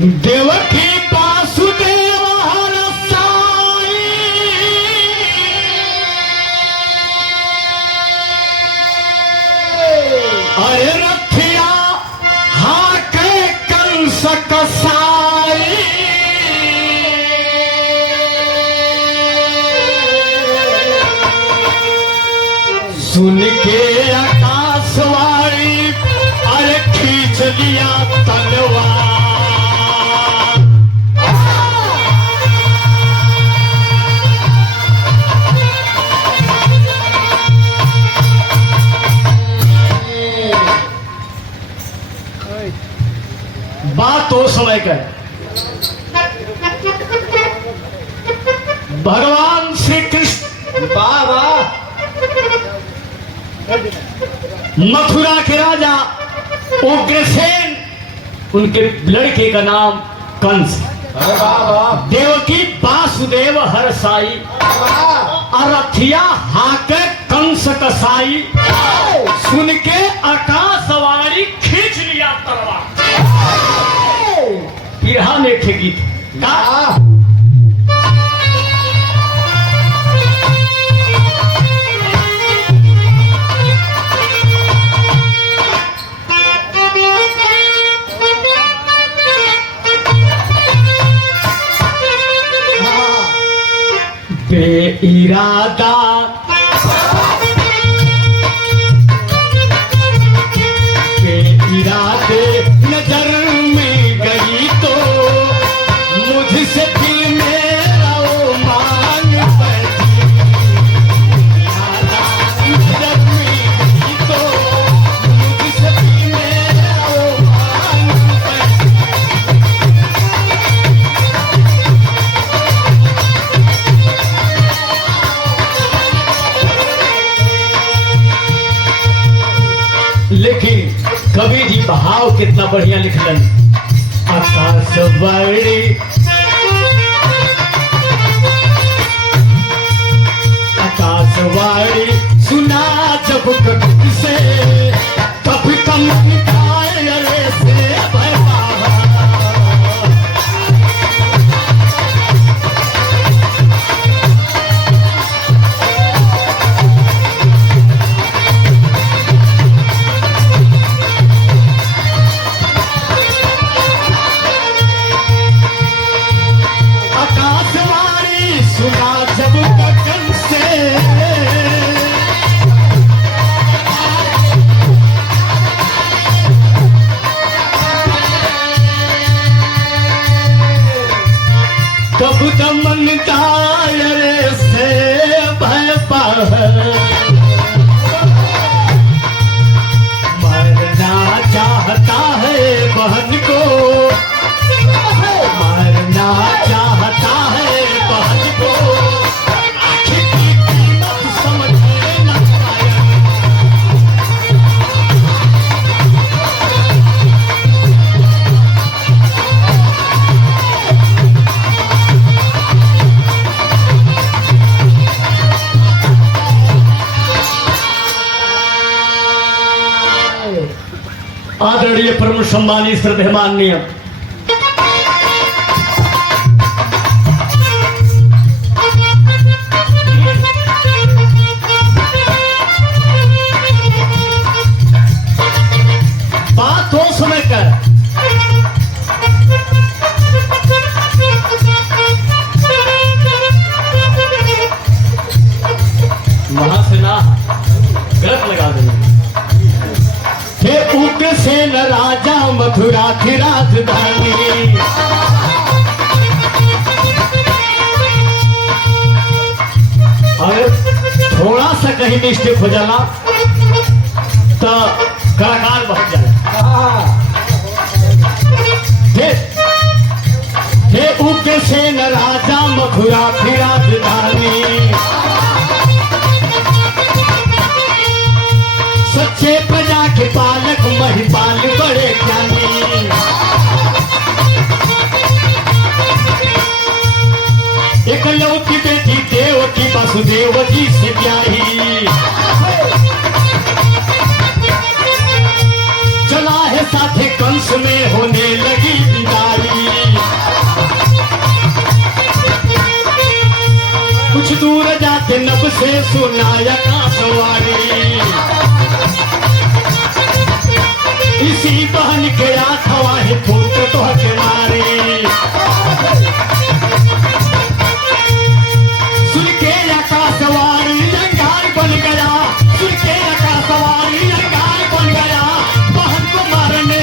देवकी वासुदेव हरसाई अरे रथिया हाके कंस कसाई सुन के आकाशवाणी अरे खींच लिया तलवार बात तो समय का भगवान श्री कृष्ण बाबा मथुरा के राजा उग्रसेन उनके लड़के का नाम कंस देवकी वासुदेव हरसाई अरथिया हाके कंस कसाई सुन के आकाशवाणी खींच लिया तलवार पिरहा में फेंकी बेइरादा बेइरादे नजर में गई तो मुझसे दिल मेरा वो मांग बैठी नजर में गई तो मुझसे दिल मेरा वो मांग बैठी लेकिन कवि जी भाव कितना बढ़िया लिखलन आकाशवाणी आकाशवाणी सुना जब कभी से तब कम रे से भय कब दमन दायरे से भय मरना चाहता है बहन को मरना चाहता है बहन को आखिर की कीमत समझ न पाया आदरणीय परम सम्मानीय श्रद्धेमान्य बात हो समय कर वहां से ना गलत लगा देंगे उग्रसेन राजा मथुरा की राजधानी और थोड़ा सा कहीं मिस्टेक हो जाला तो कलाकार बन जाला हे उग्रसेन राजा मथुरा की राजधानी सच्चे प्रजा के पालक महिपाल बड़े ज्ञानी एकलौती बेटी देवकी वासुदेव जी से ब्याही चला है साथे कंस में होने लगी विदाई से सुनाया का सवारी, इसी बहन के आठवा है फूट तो के मारे। सुन के आकाशवाणी अंगार बन गया, सुन के आकाशवाणी अंगार बन गया, बहन को मारने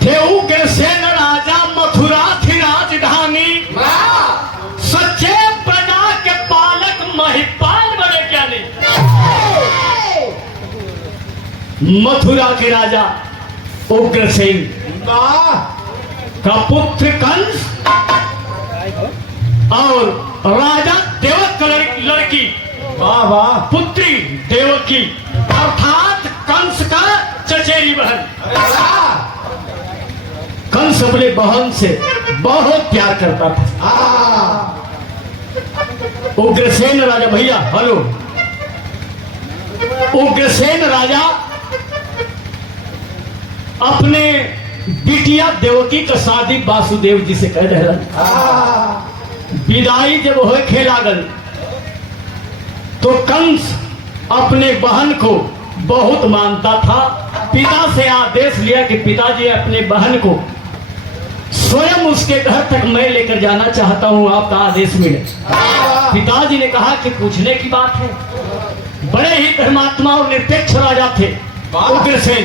थे उग्रसेन राजा, मथुरा थी राजधानी, सच्चे प्रजा के पालक महिपाल बने ज्ञानी। मथुरा के राजा उग्रसेन का पुत्र कंस और राजा देवक लड़की पुत्री देवकी अर्थात कंस का चचेरी बहन। कंस अपने बहन से बहुत प्यार करता था। उग्रसेन राजा, भैया हेलो, उग्रसेन राजा अपने बिटिया देवकी का शादी वासुदेव जी से कह रहा। विदाई जब हो खेलागल तो कंस अपने बहन को बहुत मानता था। पिता से आदेश लिया कि पिताजी अपने बहन को स्वयं उसके घर तक मैं लेकर जाना चाहता हूं, आपका आदेश मिले। पिताजी ने कहा कि पूछने की बात है। बड़े ही धर्मात्मा और निरपेक्ष राजा थे उग्रसेन।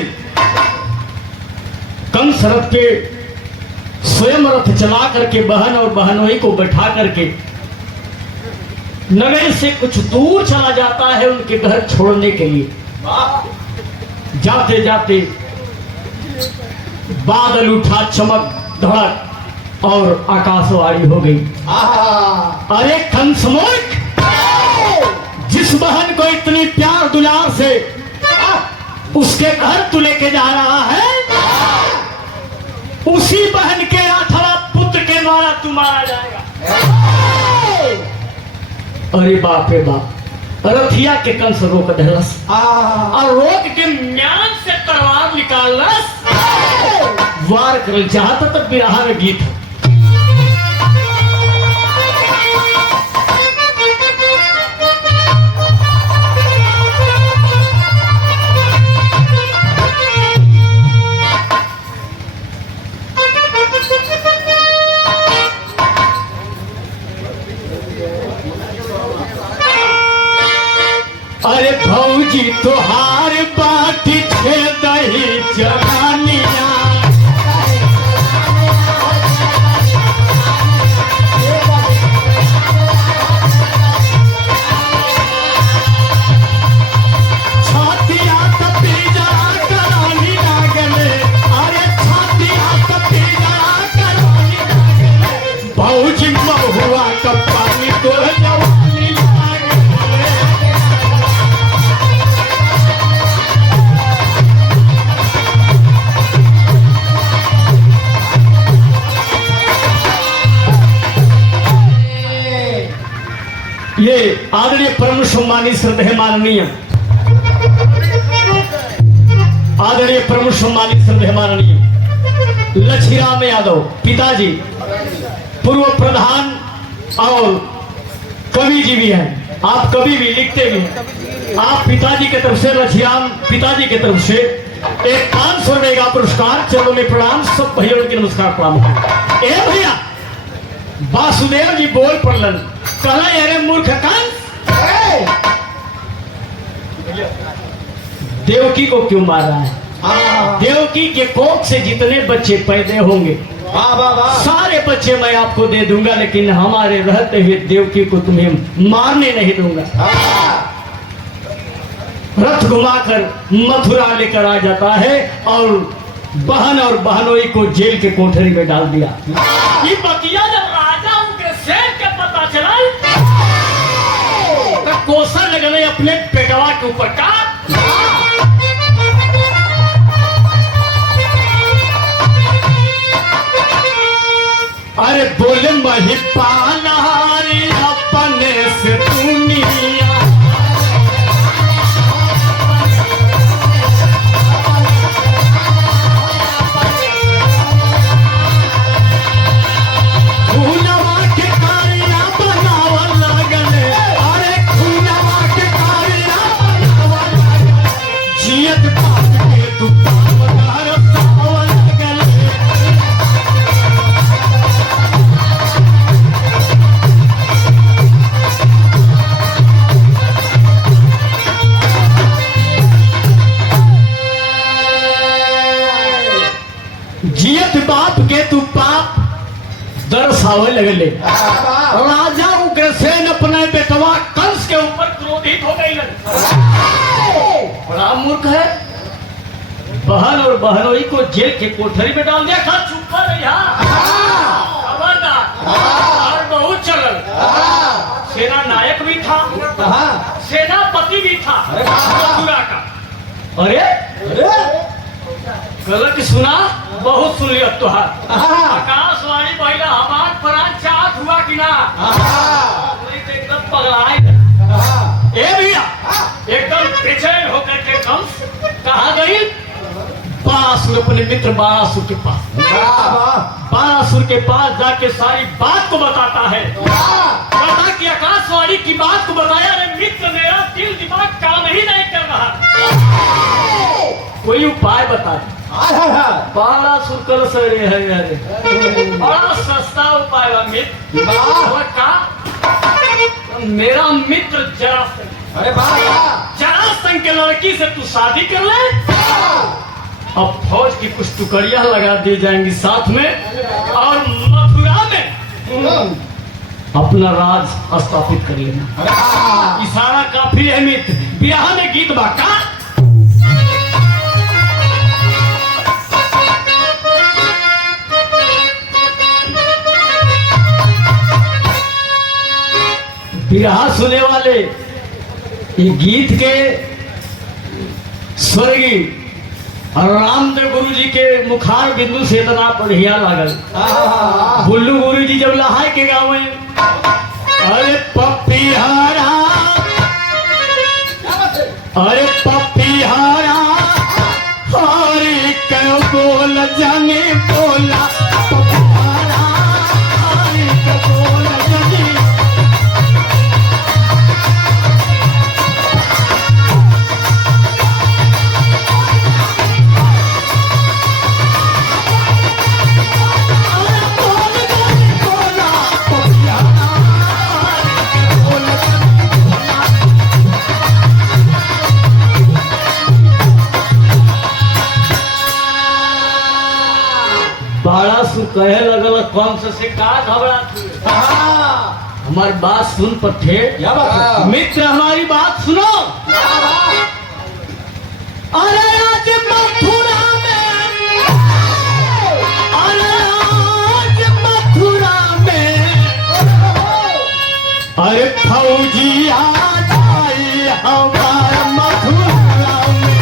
कंस रथ पे स्वयं रथ चला करके बहन और बहनोई को बैठा करके नगर से कुछ दूर चला जाता है उनके घर छोड़ने के लिए। जाते जाते बादल उठा, चमक धड़क और आकाशवाणी हो गई। अरे कंस मूर्ख, जिस बहन को इतनी प्यार दुलार से उसके घर तू लेके जा रहा है, उसी बहन के आठवां पुत्र के द्वारा तू मारा जाएगा। अरे बाप रे बाप, रथिया के कंस रोक दहलस और रोक के म्यान से तलवार निकालस, वार कर चाहता तब बिरहा में गीत। अरे भौजी तोहार बाटी छे दही जवानिया, छातिया तपी जा करानी लागले, अरे छातिया तपी जा करानी लागले, भौजी महुआ का पानी तो जवानी लागले। ये आदरणीय परम सम्मानी श्रद्धेय माननीय, आदरणीय परम सम्मानी श्रद्धेय माननीय लक्ष्मीराम यादव पिताजी पूर्व प्रधान और कवि जी भी हैं। आप कवि भी लिखते भी हैं। आप पिताजी की तरफ से, लक्ष्मीराम पिताजी की तरफ से एक 500 रुपए का पुरस्कार, चलो में प्रणाम, सब भैया के नमस्कार प्रणाम। ए भैया वासुदेव जी बोल पड़लन, कहला अरे मूर्ख कंस, देवकी को क्यों मार रहा है? देवकी के कोख से जितने बच्चे पैदा होंगे सारे बच्चे मैं आपको दे दूंगा, लेकिन हमारे रहते हुए देवकी को तुम्हें मारने नहीं दूंगा। रथ घुमाकर मथुरा लेकर आ जाता है और बहन और बहनोई को जेल के कोठरी में डाल दिया। ये बतिया जब राजा उग्रसेन के पता चला तो कोसा लगने अपने पेटवा के ऊपर का। अरे बोले महिपाल अपने से दुनिया तू पाप कर सावन गले जियत बाप के तू पाप दर्शावे लगले। राजा उग्रसेन अपने बेटवा कंस के ऊपर क्रोधित हो गई। बड़ा मूर्ख है। बहन और बहनोई को जेल के कोठरी में डाल दिया। खा चुप कर और बहुत चलल। सेना नायक भी था, सेनापति भी था मथुरा का। अरे गलत सुना, बहुत सुन लिया तुहार। आकाशवाणी पहला हमार प्राण चाहत हुआ कि ना? एकदम पगलाए। ए भैया एकदम बेचैन होकर के कंस कहाँ गई? बाणासुर अपने मित्र बाणासुर के पास। बाणासुर के पास जाके सारी बात को बताता है। कहा कि आकाशवाणी की बात को बताया। अरे मित्र मेरा दिल दिमाग काम ही नहीं कर रहा, कोई उपाय बता दे। बाणासुर कल सड़े है। बड़ा सस्ता उपाय है मित्र। का मेरा मित्र जरासंध। अरे जरासंध के लड़की से तू शादी कर ले। अब फौज की कुछ टुकड़ियां लगा दी जाएंगी साथ में और मथुरा में अपना राज स्थापित कर लेना। इशारा काफी है मित्र। ब्याह में गीत बाका बिरहा सुने वाले ये गीत के स्वर्गीय रामदेव गुरु जी के मुखार बिंदु से इतना बढ़िया लागल। बुल्लू गुरु जी जब लहाय के गाँव में अरे पपिहारा, अरे पपिहारा हरे क्यों बोल जाने बोला पपिहारा हरे क्यों बोल जाने। बाणासुर कहे लगल कंस से का घबरा। हमारी बात सुन पट्टे। मित्र हमारी बात सुनो। अरे आज मथुरा में, अरे आज मथुरा में, अरे फौजी आ जाए हमारे मथुरा में।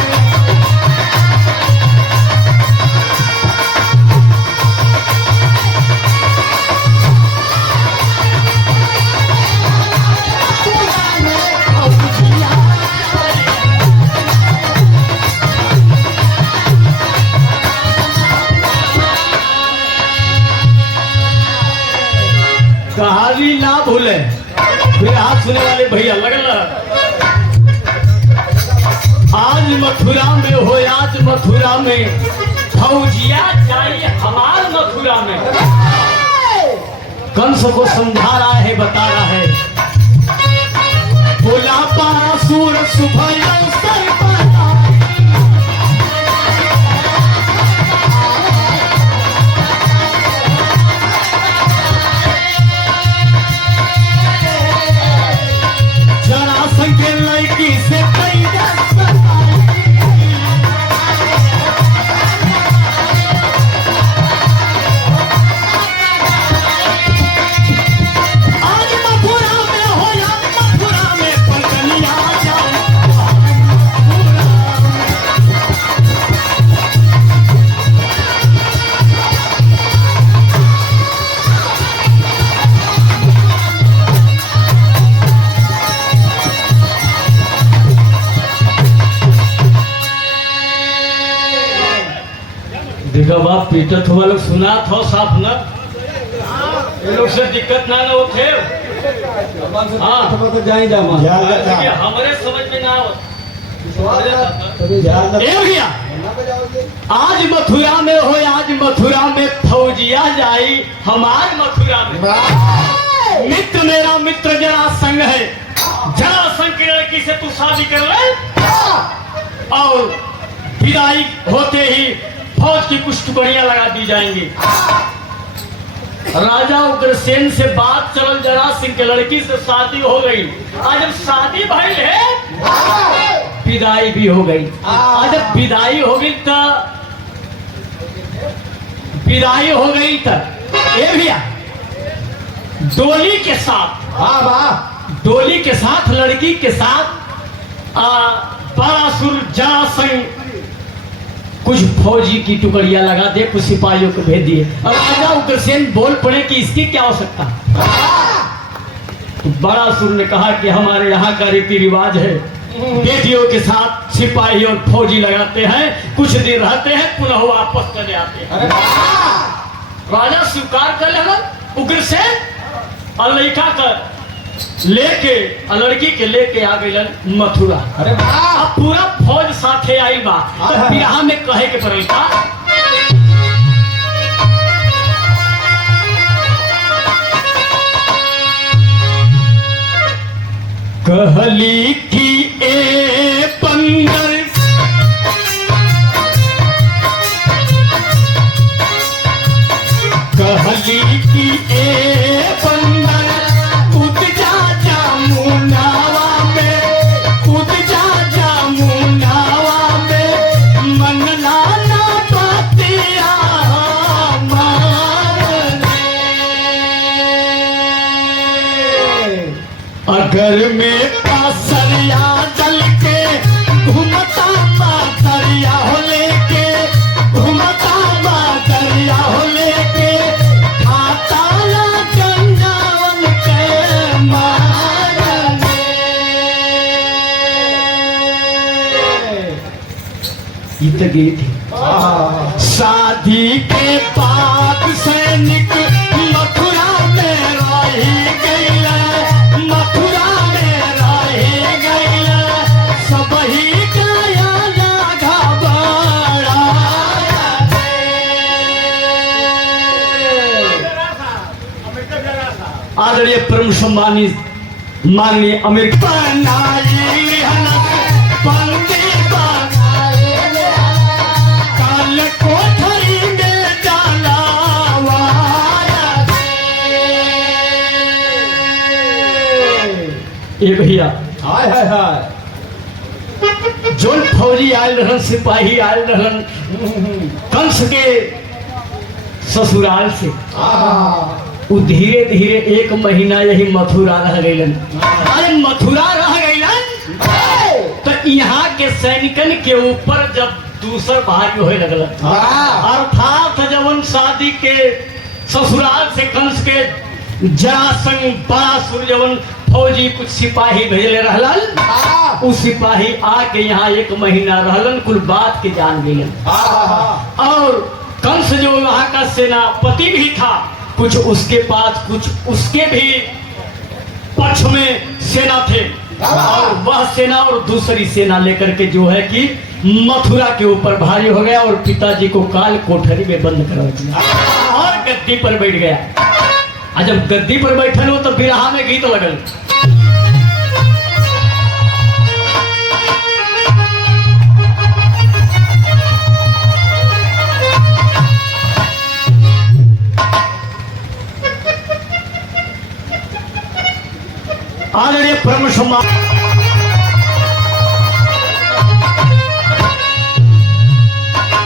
कहानी ना भूले। हाथ सुने वाले भैया लगल। आज मथुरा में हो, आज मथुरा में फौजिया चाहिए हमार मथुरा में। कंस को समझा रहा है, बता रहा है। बोला बाणासुर सुबह अवसर पाता। जरासंध के लड़की से बाप पीटत हुआ लोग सुना था साफ न। ये लोग से दिक्कत ना होते। हाँ तो जाए जा हमारे समझ में ना ए भैया, आज मथुरा में हो, आज मथुरा में फौजिया जाई, हमार मथुरा में मित्र मेरा मित्र जरा संग है, जरा संग की लड़की से तू शादी कर ले और विदाई होते ही फौज की कुछ टुकड़ियां लगा दी जाएंगी। राजा उग्रसेन से बात चल, जरा सिंह के लड़की से शादी हो गई। आज जब शादी भई है, विदाई भी हो गई। आज जब विदाई हो गई तो विदाई हो गई तो ये भैया डोली के साथ, डोली के साथ लड़की के साथ बारासुर जरासंध कुछ फौजी की टुकड़ियां लगा दे, कुछ सिपाहियों को भेज दिए। अब राजा उग्रसेन बोल पड़े कि इसकी क्या आवश्यकता। तो बारासुर ने कहा कि हमारे यहाँ का रीति रिवाज है, बेटियों के साथ सिपाही और फौजी लगाते हैं, कुछ दिन रहते हैं, पुनः वापस चले आते हैं। राजा स्वीकार कर लेगा उग्रसेन और लड़का कर लेके, लड़की के लेके आ गई मथुरा। अब पूरा फौज साथे आई बा, तो बिरहा में कहे के पड़े था, कहली की ए बंदर कहली की ए बंदर कूद जा जामुनावा में, कूद जा जामुनावा में, मन लाना बतिया मारने। अगर में पासरिया जल के घूमता मातरिया हो लेके, घूमता मातरिया हो लेके, खाता ला गंगावन के मारने। गीत गीत शादी के बाद सैनिक मथुरा में रही गई, मथुरा में रही गई, सब ही गया घबरा। आदरणीय परम सम्मानित माननीय अमेरिका काल कोठरी में डाला ए भैया, हाय हाय हाय, जोन फौजी आयल रहन, सिपाही आयल रहन कंस के ससुराल से, वो धीरे धीरे 1 महीना यही मथुरा रह गईलन। अरे मथुरा रह गईलन तो यहाँ के सैनिकन के ऊपर जब दूसर भारी होए लगल, अर्थात जब शादी के ससुराल से कंस के जरासंध बारासुर जवन फौजी कुछ सिपाही भेजले रहलन, उस सिपाही आके यहाँ 1 महीना रहलन, कुल बात के जान गईलन। और कंस जो वहाँ का सेनापति भी था, कुछ उसके पास कुछ उसके भी पक्ष में सेना थे, और वह सेना और दूसरी सेना लेकर के जो है कि मथुरा के ऊपर भारी हो गया और पिताजी को काल कोठरी में बंद करा दिया और गद्दी पर बैठ गया। और जब गद्दी पर बैठल हो तो बिरहा में गीत लगल, आदरणीय परम सम्मान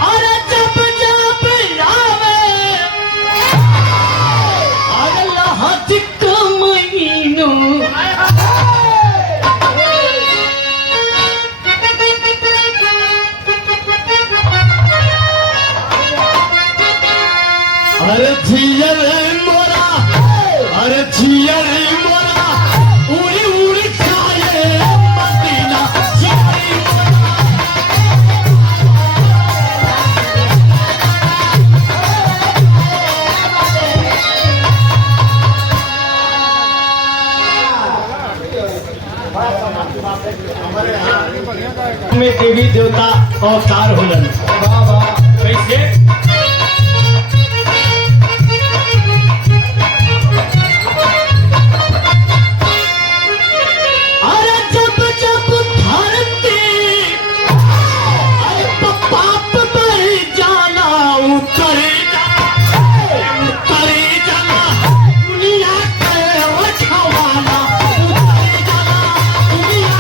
अरे जब जब आवे अगला हज का महीनो, अरे जियर मोरा, अरे जियर मोरा उड़ी उड़ी खाए मदीना, देवता अवतार होलन। कैसे? अरे जब जब धरती पाप बढ़ जाला उतर जाला दुनिया के रखवाला उतर जाला दुनिया।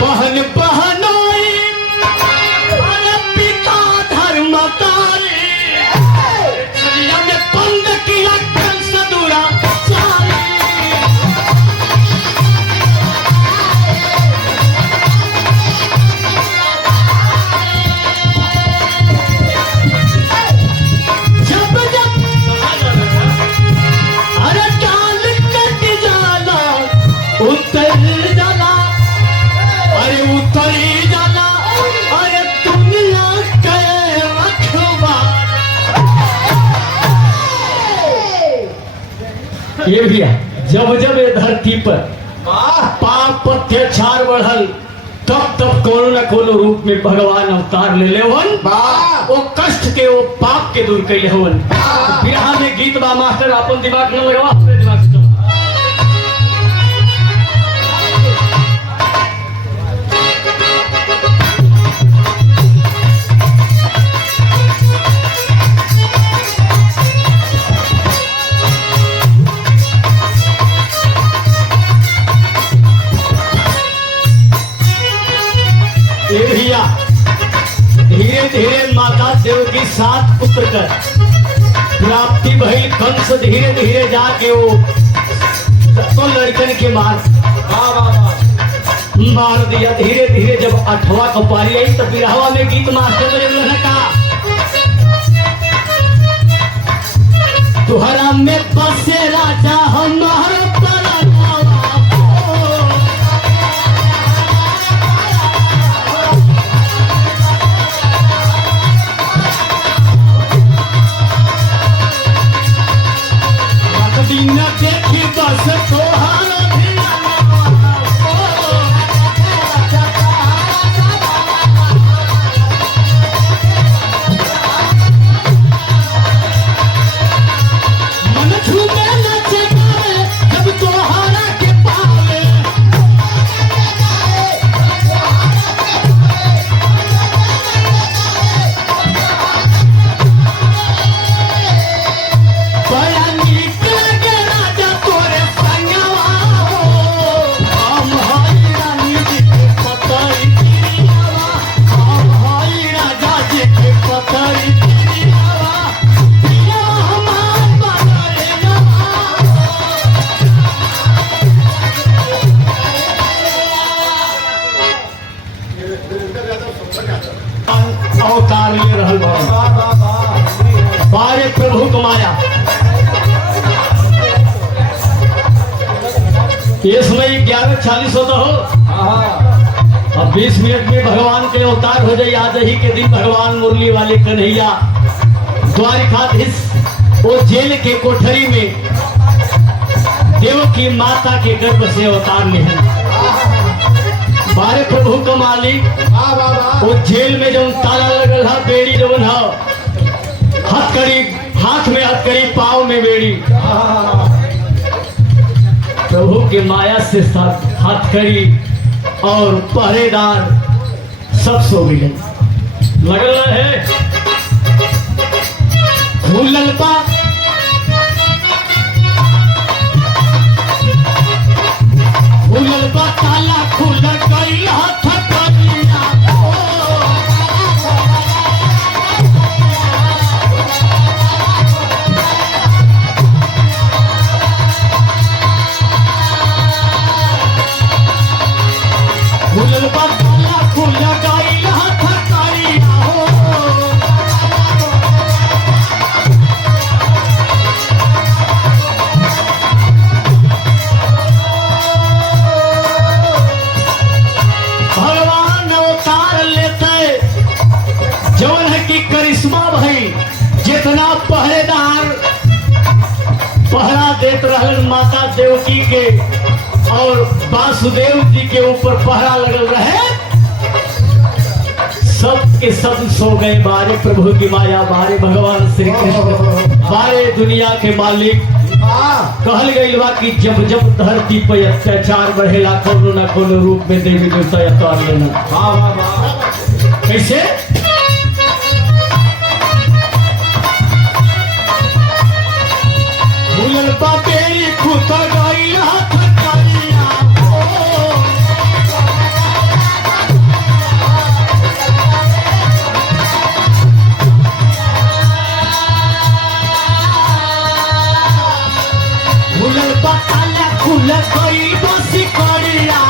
बहन बहनोई अरे पिता धर्म तारे दुनिया में बंद किया कंस दुराचारी। जब जब अरे डाल कट जाला उतर जाला अरे उतरी जाला अरे दुनिया के रखवाला। ये भैया जब जब ये धरती पर पाप अत्याचार बढ़ल तब तब कोनो न कोनो रूप में भगवान अवतार ले लेवन। वो कष्ट के वो पाप के दूर कैले हवन। बिरहा में गीत बा मास्टर अपन दिमाग न लगावा अपने दिमाग से चला। ये भैया धीरे धीरे माता देवकी 7 पुत्र कर प्राप्ति भइल। कंस धीरे धीरे जाके वो तो लड़कन के मार दिया। धीरे धीरे जब 8वां कपारी आई तो बिरहवा में गीत मास्टर ने कहा तुहरा में बसे राजा हमारा न देखी बस तोहारा मन छूटे न चेतावे जब तोहारा के पावे। बया नीक लगे राजा तोरे संगवा हो। हम हई रानी जी के पतई तिरियावा हम हई राजा जी के पतई तिरियावा पिया हमार बनले अवतार ले रहल बारे प्रभु कमाया। ये समय 11:40 होता हो। अब 20 मिनट में भगवान के अवतार हो जाए। आज ही के दिन भगवान मुरली वाले कन्हैया द्वारिकाधीश वो जेल के कोठरी में देवकी माता के गर्भ से अवतार ले हैं। बारे प्रभु का मालिक वो जेल में जब ताला लगल है बेड़ी जवन है हथकड़ी हाथ में हथकड़ी पाँव में बेड़ी प्रभु के माया से हथकड़ी और पहरेदार सब सो मिले लगल है खुलल बा ताला खुल गई हथकड़िया खुलल बा ताला खुल गई हथकड़िया हो। पहरा देत रहलन माता देवकी के और वासुदेव जी के ऊपर पहरा लगल रहे। सब के सब सो गए, बारे प्रभु की माया, बारे भगवान श्री कृष्ण, बारे दुनिया के मालिक। कहल गई बा कि जब जब धरती पर अत्याचार बढ़ेला कोनो न कोनो रूप में देवी देवता अवतार लेना। कैसे? भूलल बाबेरी खुद गई हाथ करिया भूलल बाकाला खुल गई बसी करिया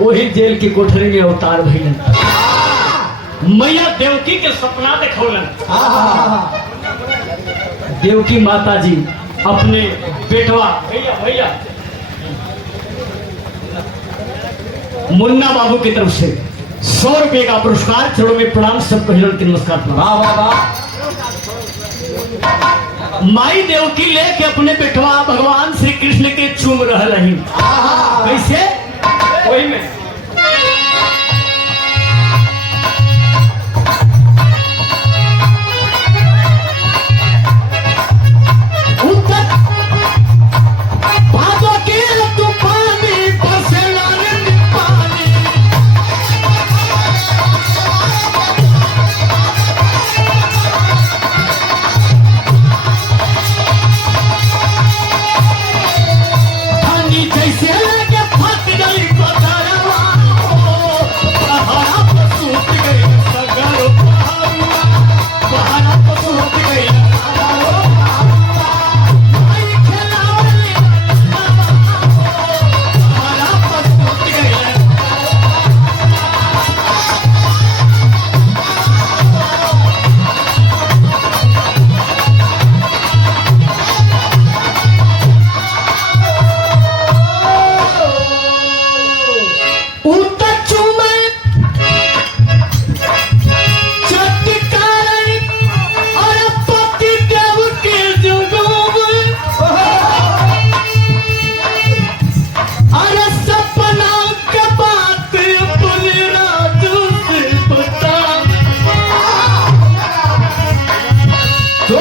वही जेल की कोठरी में अवतार भइलन। मैया देवकी के सपना देखौलन। देवकी माता जी अपने बेटवा भैया मुन्ना बाबू की तरफ से 100 रुपए का पुरस्कार, चरणों में प्रणाम, सबको हिरण की नमस्कार प्रणाम। माई देवकी लेके अपने बेटवा भगवान श्री कृष्ण के चूम रह रही। कैसे? वही में तो